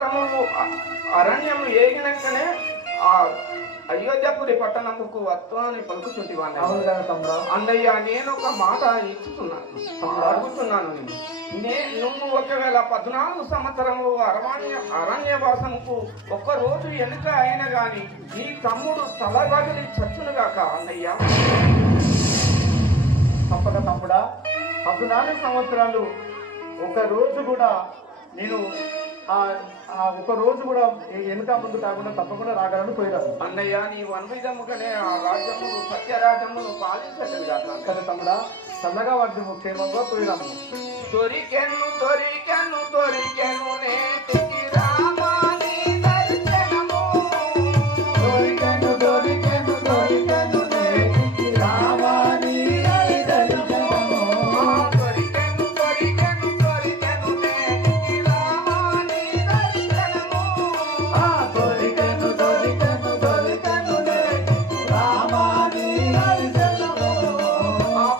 అరణ్యము ఏగినాకనే ఆ అయోధ్యపురి పట్టణముకు వత్వ అని పలుకుతుంటివాన్ని. అవును కదా తమ్ముడా. అన్నయ్య నేను ఒక మాట ఇచ్చుతున్నాను, అడుగుతున్నాను. నువ్వు ఒకవేళ 14 సంవత్సరము అరణ్యవాసముకు ఒక్కరోజు వెనుక అయినా గాని నీ తమ్ముడు తలవగిలి చచ్చునుగాక అన్నయ్య. తప్పక తమ్ముడా, 14 సంవత్సరాలు ఒక రోజు కూడా నేను ఒక రోజు కూడా వెనుక ముందు కాకుండా తప్పకుండా రాగలను పోయిరాను. అన్నయ్య నీవు అన్విధముగానే ఆ రాజ్యమును సత్యరాజ్యమును పాలించగలిగాను కదా తమ్ముడా. చల్లగా వాటి క్షేమంగా పోయిరాము. దొరికెను దొరికెను దొరికెను నేటికి రామాని దర్శనము. దొరికెను దొరికెను దొరికెను నేటికి రామాని దర్శనము. దొరికెను దొరికెను దొరికెను నేటికి రామాని దర్శనము. దొరికెను దొరికెను దొరికెను నేటికి రామాని దర్శనము.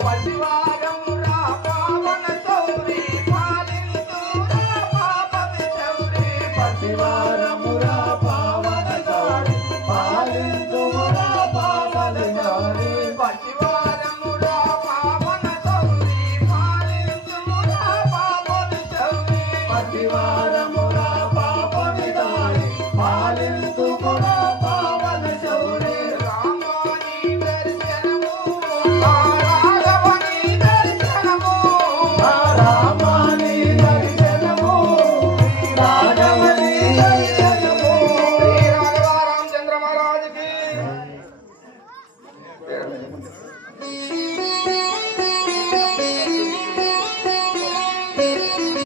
పసివారము రా పావన చౌరి పాలించురా పాపమి చౌరి. పసివారమురా పావన చౌరి పాలించురా పాపమి చౌరి. పసివారమురా పావన చౌరి పాలించురా పాపమి చౌరి.